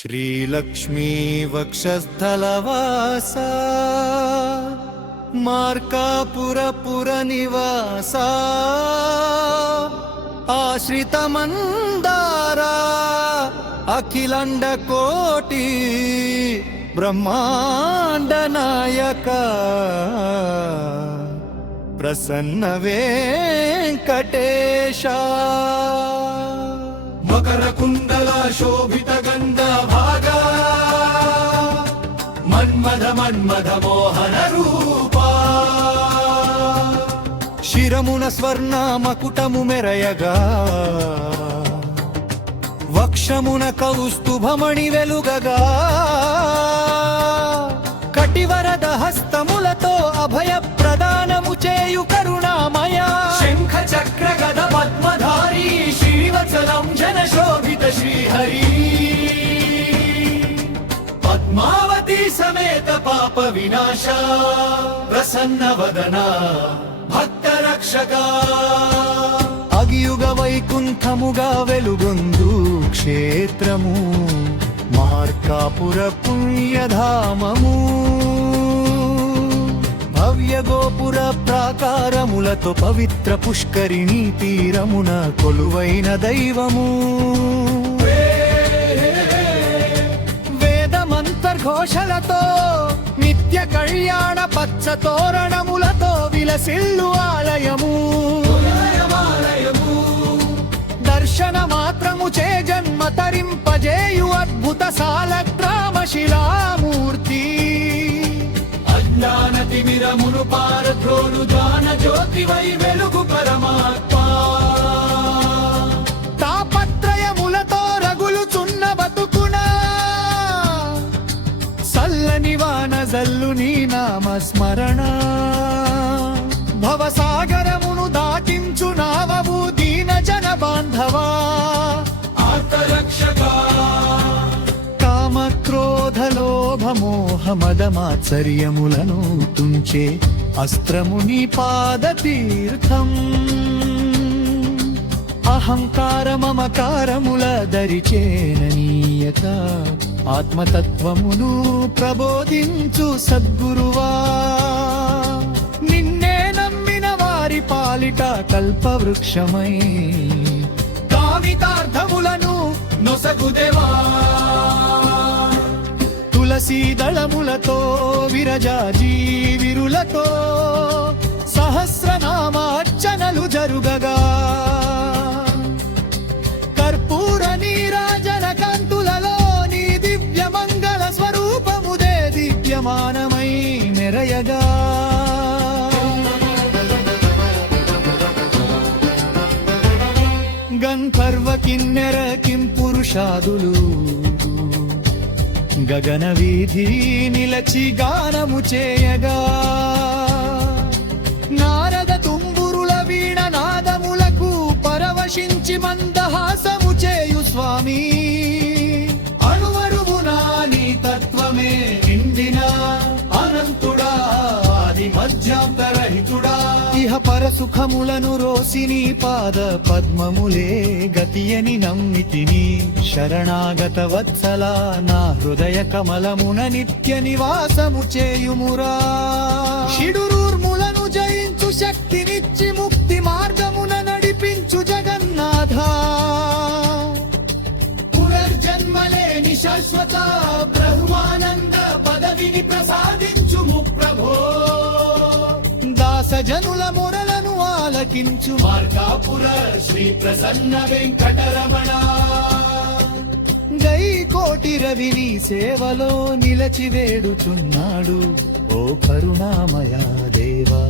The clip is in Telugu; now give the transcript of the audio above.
श्रीलक्ष्मी वक्षस्थलवासा मार्कापुरपुरनिवासा आश्रितमन्दारा अखिलण्डकोटि ब्रह्माण्ड नायका प्रसन्न वेंकटेशा मकर कुंडला शोभित गंध भागा मन्मथ मन्मथ मोहन रूपा शिरमुन स्वर्ण मकुटमु मेरयगा वक्षमुन कौस्तुभमणि वेलुगगा कटिवरद हस्तमुलतो अभय प्रदानमु चेयु करुणामय शंख चक्र गद पद्मधारी श्रीवत्सलं जनशोभित श्रीहरि पद्मावती समेत पाप विनाशा प्रसन्न वदना भक्त रक्षका अगियुग वैकुंठमुगा वेलुगొందు क्षेत्रमु మార్కాపుర పుణ్యధామము భవ్య గోపుర ప్రాకారములతో పవిత్ర పుష్కరిణీ తీరమున కొలువైన దైవము వేద మంత్రఘోషలతో నిత్య కళ్యాణ పచ్చ తోరణములతో విలసిల్లు ఆలయము దర్శన మాత్రము చే జన్మ తరింపజేయు అద్భుత సాలగ్రామ శిలామూర్తి అజ్ఞాన తిమిరమును పారద్రోలు జ్ఞాన జ్యోతి వై వెలుగు పరమాత్మా తాపత్రయములతో రగులుచున్న బతుకునా సల్లని వాన జల్లు నీ నామ స్మరణ భవసాగరమును దాటించు నావవు దీన జన బాంధవా ఆర్తరక్షకా కామ క్రోధ లోభ మోహ మద మాత్సర్యములను తుంచే అస్త్రము నీ పాద తీర్థం అహంకార మమకారముల దరిచేననీయక ఆత్మతత్వమును ప్రబోధించు సద్గురువా నిన్నే నమ్మిన వారి పాలిట కల్పవృక్షమై కామితార్థములను నొసగుదేవా తులసీ దళములతో విరజాజీ విరులతో సహస్రనామార్చనలు జరుగగా కర్పూర నీరాజన కాంతులలో నీ దివ్య మంగళ స్వరూపముదే దివ్యమానమై మెరయగా గంధర్వ కిన్నెర కింపురుషాదులు గగన వీధి నిలచి గానము చేయగా నారద తుంబురుల వీణ నాదములకు పరవశించి మందహాసము చేయు స్వామి అణువరువునా నీ తత్వమే నిండిన అనంతుడా ఆది మధ్యాంతరహితుడా ఇహ పరసుఖములను రోసి నీ పాద పద్మములే గతియని నమ్మితిని శరణాగత వత్సల నా హృదయ కమలమున నిత్య నివాసము చేయుమురా షిడురూర్ములను జయించు శక్తినిచ్చి ముక్తి మార్గమున నడిపించు జగన్నాథ పునర్జన్మలేని శాశ్వత బ్రహ్మానంద పదవిని ప్రసాదించుము ప్రభో దాసజనుల మొరలను ఆలకించు మార్కాపుర శ్రీ ప్రసన్న వెంకటరమణ గై కోటి రవి నీ సేవలో నిలచి వేడుచున్నాడు ఓ కరుణామయ దేవా.